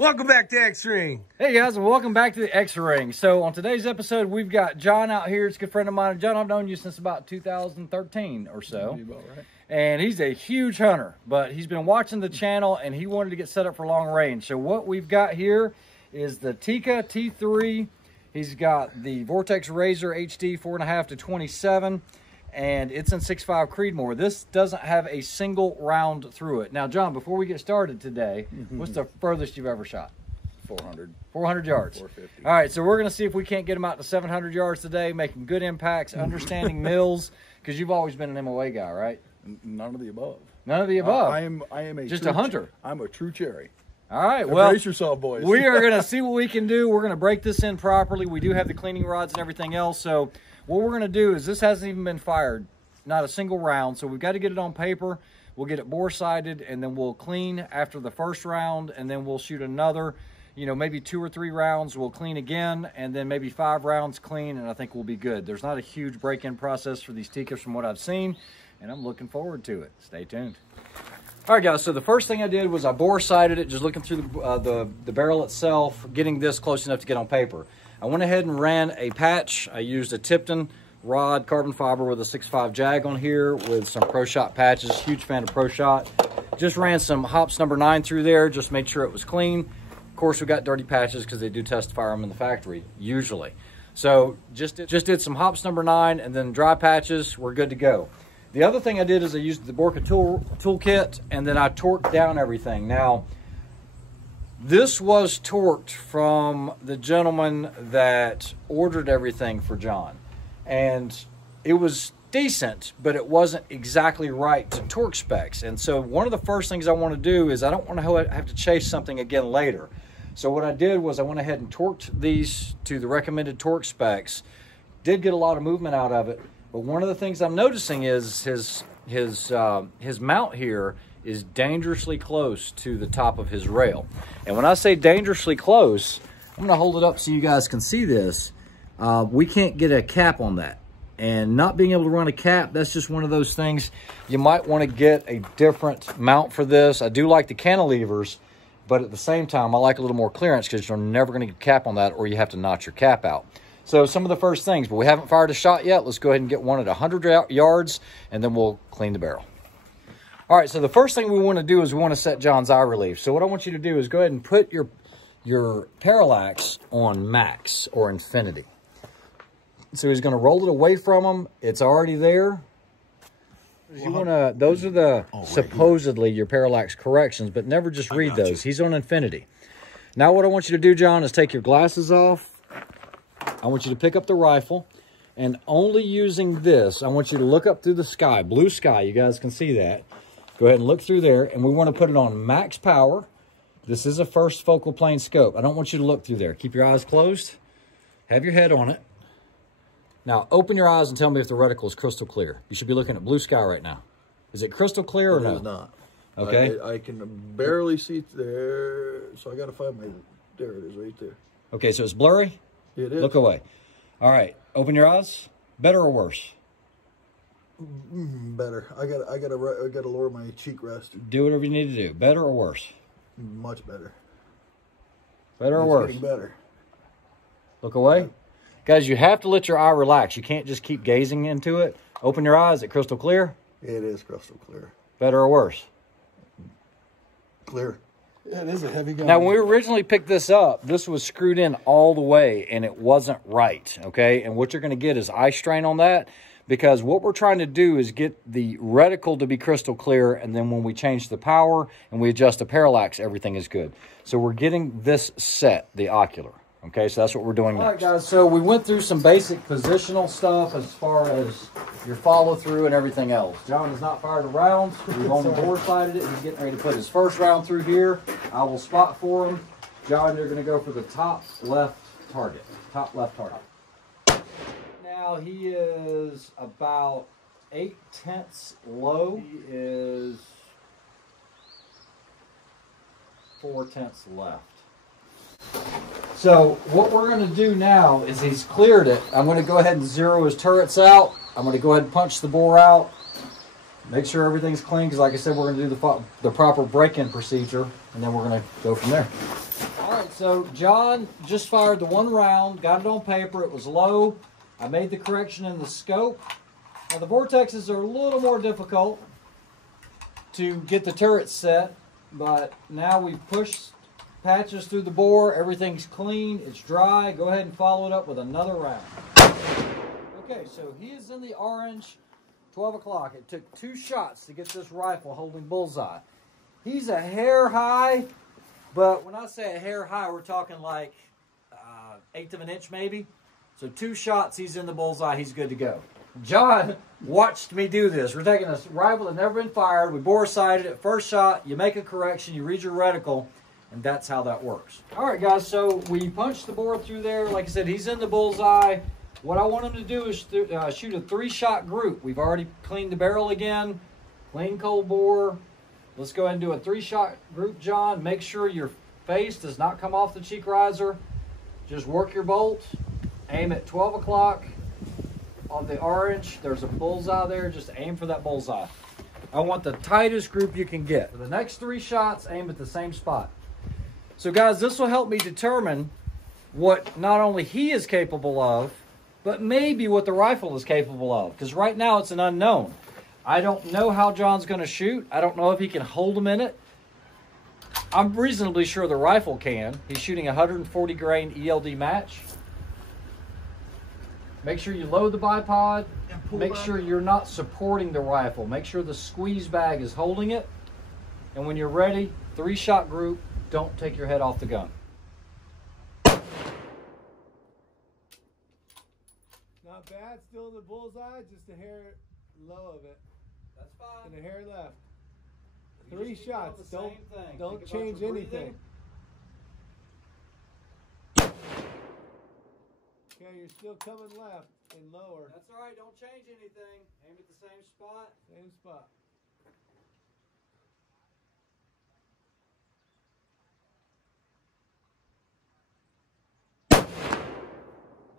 Welcome back to X-Ring. Hey guys, and welcome back to the X-Ring. So on today's episode, we've got John out here. It's a good friend of mine. John, I've known you since about 2013 or so. Right. And he's a huge hunter, but he's been watching the channel and he wanted to get set up for long range. So what we've got here is the Tikka T3. He's got the Vortex Razor HD 4.5 to 27. And it's in 6.5 Creedmoor. This doesn't have a single round through it. Now, John, before we get started today, what's the furthest you've ever shot? 400. 400 yards. 450. All right, so we're going to see if we can't get him out to 700 yards today, making good impacts, understanding mills, because you've always been an MOA guy, right? None of the above. None of the above. I am a just true a hunter. I'm a true cherry. All right, well, brace yourself, boys. We are going to see what we can do. We're going to break this in properly. We do have the cleaning rods and everything else, so what we're going to do is this hasn't even been fired. Not a single round, so we've got to get it on paper. We'll get it bore sighted, and then we'll clean after the first round, and then we'll shoot another, you know, maybe 2 or 3 rounds. We'll clean again, and then maybe 5 rounds clean, and I think we'll be good. There's not a huge break-in process for these Tikkas from what I've seen, and I'm looking forward to it. Stay tuned. All right, guys, so the first thing I did was I bore sighted it, just looking through the barrel itself, getting this close enough to get on paper. I went ahead and ran a patch. I used a Tipton rod carbon fiber with a 6.5 jag on here with some Pro Shot patches. Huge fan of Pro Shot. Just ran some hops number 9 through there, just made sure it was clean. Of course, we got dirty patches because they do test fire them in the factory usually. So just did some hops number 9 and then dry patches. We're good to go. The other thing I did is I used the Borka toolkit, and then I torqued down everything. Now, this was torqued from the gentleman that ordered everything for John. And it was decent, but it wasn't exactly right to torque specs. And so one of the first things I want to do is I don't want to have to chase something again later. So what I did was I went ahead and torqued these to the recommended torque specs. Did get a lot of movement out of it, but one of the things I'm noticing is his mount here is dangerously close to the top of his rail. And when I say dangerously close, I'm going to hold it up so you guys can see this. We can't get a cap on that, and not being able to run a cap, that's just one of those things. You might want to get a different mount for this. I do like the cantilevers, but at the same time I like a little more clearance because you're never going to get a cap on that, or you have to notch your cap out. So some of the first things, but we haven't fired a shot yet. Let's go ahead and get one at 100 yards, and then we'll clean the barrel. All right, so the first thing we want to do is we want to set John's eye relief. So what I want you to do is go ahead and put your parallax on max or infinity. So he's going to roll it away from him. It's already there. You want to, those are the supposedly your parallax corrections, but never just read those. He's on infinity. Now what I want you to do, John, is take your glasses off. I want you to pick up the rifle, and only using this, I want you to look up through the sky, blue sky. You guys can see that. Go ahead and look through there, and we want to put it on max power. This is a first focal plane scope. I don't want you to look through there. Keep your eyes closed. Have your head on it. Now, open your eyes and tell me if the reticle is crystal clear. You should be looking at blue sky right now. Is it crystal clear or no? It is not. Okay. I can barely see there, so I got to find my, there it is right there. Okay, so it's blurry? It is. Look away. All right, open your eyes. Better or worse? Better. I gotta lower my cheek rest. Do whatever you need to do. Better or worse? Much better. Better or worse? Getting better. Look away. Guys, you have to let your eye relax. You can't just keep gazing into it. Open your eyes. Is it crystal clear? It is crystal clear. Better or worse? Clear. Yeah, it is a heavy gun. Now, when we originally picked this up, this was screwed in all the way, and it wasn't right, okay? And what you're going to get is eye strain on that, because what we're trying to do is get the reticle to be crystal clear, and then when we change the power and we adjust the parallax, everything is good. So we're getting this set, the ocular. Okay, so that's what we're doing next. All right, guys, so we went through some basic positional stuff as far as your follow-through and everything else. John has not fired a round. We've only bore-sighted it. He's getting ready to put his first round through here. I will spot for him. John, you're going to go for the top left target. Top left target. Now, he is about 8/10 low. He is 4/10 left. So what we're going to do now is he's cleared it. I'm going to go ahead and zero his turrets out. I'm going to go ahead and punch the bore out. Make sure everything's clean, because like I said, we're going to do the proper break-in procedure, and then we're going to go from there. so John just fired the one round, got it on paper, it was low. I made the correction in the scope. Now the vortexes are a little more difficult to get the turret set, but now we've pushed patches through the bore, everything's clean, it's dry. Go ahead and follow it up with another round. Okay, so he is in the orange, 12 o'clock. It took 2 shots to get this rifle holding bullseye. He's a hair high, but when I say a hair high, we're talking like 1/8 of an inch maybe. So 2 shots, he's in the bullseye, he's good to go. John watched me do this. We're taking a rifle that's never been fired. We bore sighted it. First shot, you make a correction, you read your reticle, and that's how that works. All right, guys, so we punched the bore through there. Like I said, he's in the bullseye. What I want him to do is shoot a 3-shot group. We've already cleaned the barrel again, clean cold bore. Let's go ahead and do a 3-shot group, John. Make sure your face does not come off the cheek riser. Just work your bolt. Aim at 12 o'clock on the orange. There's a bullseye there. Just aim for that bullseye. I want the tightest group you can get. For the next 3 shots, aim at the same spot. So guys, this will help me determine what not only he is capable of, but maybe what the rifle is capable of. Because right now it's an unknown. I don't know how John's going to shoot. I don't know if he can hold a minute. I'm reasonably sure the rifle can. He's shooting a 140 grain ELD match. Make sure you load the bipod. Make sure you're not supporting the rifle. Make sure the squeeze bag is holding it. And when you're ready, 3-shot group, don't take your head off the gun. Not bad, still in the bullseye, just a hair low of it. That's fine. And a hair left. You 3 just shots, keep doing the same thing. don't Think about change your anything. breathing. Okay, you're still coming left and lower. That's all right, don't change anything. Aim at the same spot. Same spot.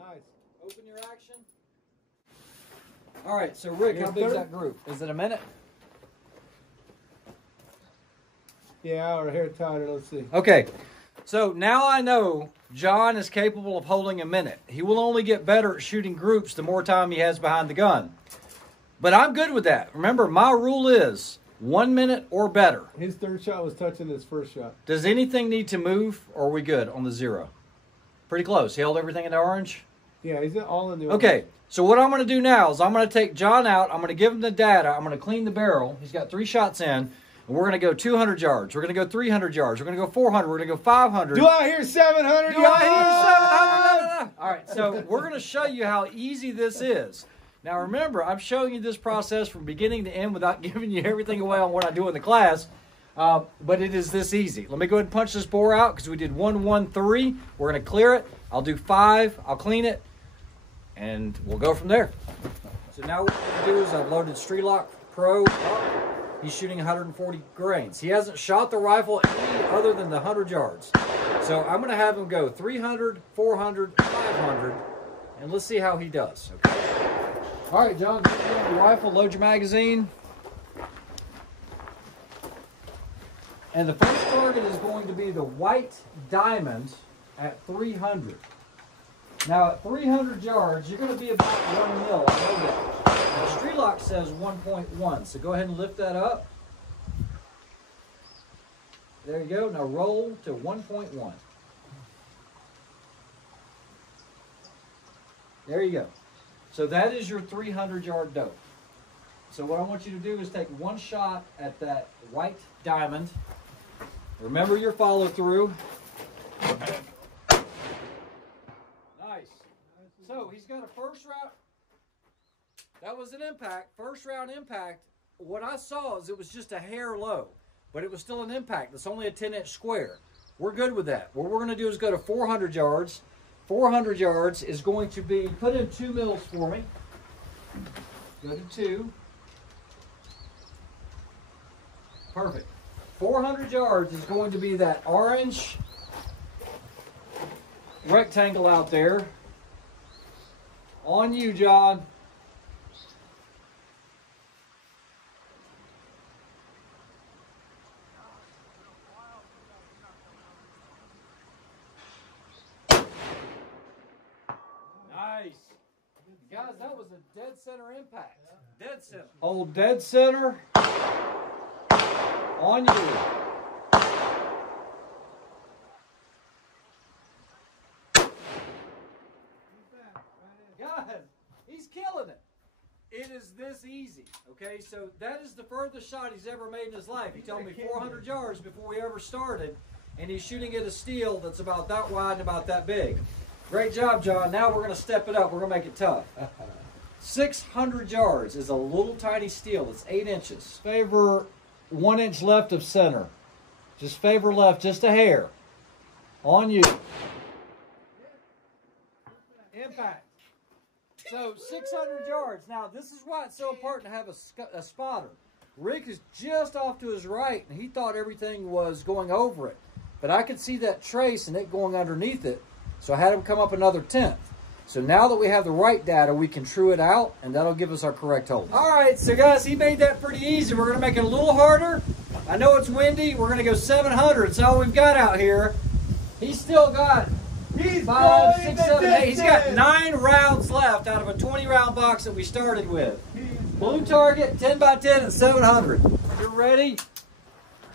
Nice. Open your action. All right, so Rick, how big is that group? Is it a minute? Yeah, or hair tighter, let's see. Okay, so now I know John is capable of holding a minute. He will only get better at shooting groups the more time he has behind the gun. But I'm good with that. Remember, my rule is 1 minute or better. His 3rd shot was touching his 1st shot. Does anything need to move, or are we good on the 0? Pretty close. He held everything in the orange? Yeah, he's all in the Okay, so what I'm going to do now is I'm going to take John out. I'm going to give him the data. I'm going to clean the barrel. He's got 3 shots in. And we're going to go 200 yards. We're going to go 300 yards. We're going to go 400. We're going to go 500. Do I hear 700 Do yards? I hear 700? All right, so we're going to show you how easy this is. Now remember, I'm showing you this process from beginning to end without giving you everything away on what I do in the class. But it is this easy. Let me go ahead and punch this bore out because we did 1, 1, 3. We're going to clear it. I'll do 5. I'll clean it. And we'll go from there. So now what we're going to do is I've loaded Streetlock Pro up. He's shooting 140 grains. He hasn't shot the rifle any other than the 100 yards. So I'm going to have him go 300, 400, 500, and let's see how he does. Okay. All right, John, get on the rifle, load your magazine. And the first target is going to be the white diamond at 300. Now at 300 yards, you're going to be about 1 mil. I know that. Now, Streetlock says 1.1, so go ahead and lift that up. There you go. Now roll to 1.1. There you go. So that is your 300-yard dope. So what I want you to do is take 1 shot at that white diamond. Remember your follow-through. Nice. So he's got a first round. That was an impact, first round impact. What I saw is it was just a hair low, but it was still an impact. It's only a 10-inch square. We're good with that. What we're going to do is go to 400 yards. 400 yards is going to be, put in 2 mils for me. Go to 2. Perfect. 400 yards is going to be that orange rectangle out there. On you, John. Guys, that was a dead center impact. Dead center. Hold dead center. On you. Guys, he's killing it. It is this easy, okay? So that is the furthest shot he's ever made in his life. He told me 400 yards before we ever started, and he's shooting at a steel that's about that wide and about that big. Great job, John. Now we're going to step it up. We're going to make it tough. 600 yards is a little tiny steel. It's 8 inches. Favor 1 inch left of center. Just favor left, just a hair. On you. Impact. So 600 yards. Now this is why it's so important to have a spotter. Rick is just off to his right, and he thought everything was going over it. But I could see that trace and it going underneath it, so I had him come up another 1/10. So now that we have the right data, we can true it out, and that'll give us our correct hole. All right, so guys, he made that pretty easy. We're going to make it a little harder. I know it's windy. We're going to go 700. It's all we've got out here. He's still got 5, 6, 7, 8. He's got 9 rounds left out of a 20-round box that we started with. Blue target, 10 by 10 at 700. You're ready?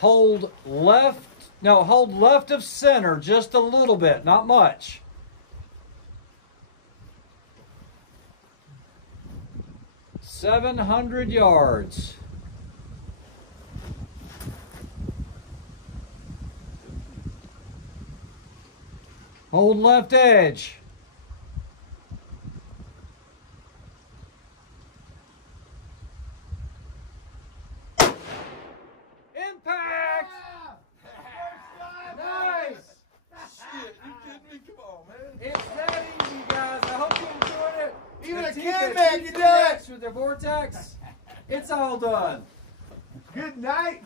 Hold left. No, hold left of center just a little bit, not much. $700 yards. Hold left edge. Impact! Nice! Shit, you kidding me? Come on, man. It's that easy, guys. I hope you enjoyed it. Even a The kid Tikka man can do it. T3X with their vortex. It's all done. Good night.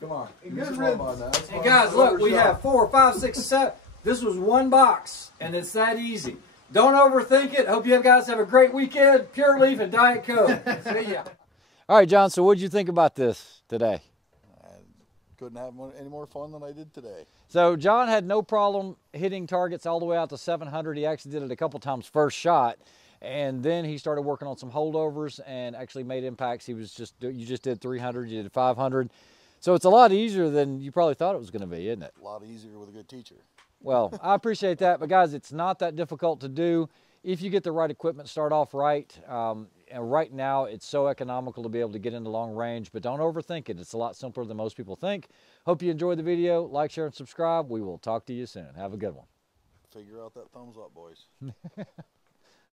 Come on. Good Give us riddance. one on that. And guys, look, we have 4, 5, 6, 7. This was one box, and it's that easy. Don't overthink it. Hope you guys have a great weekend. Pure Leaf and Diet Coke. See ya. All right, John, so what did you think about this today? I couldn't have any more fun than I did today. So John had no problem hitting targets all the way out to 700. He actually did it a couple times first shot, and then he started working on some holdovers and actually made impacts. You just did 300, you did 500. So it's a lot easier than you probably thought it was going to be, isn't it? A lot easier with a good teacher. Well, I appreciate that, but guys, it's not that difficult to do if you get the right equipment, start off right. And right now, it's so economical to be able to get into long range, but don't overthink it. It's a lot simpler than most people think. Hope you enjoyed the video. Like, share, and subscribe. We will talk to you soon. Have a good one. Figure out that thumbs up, boys.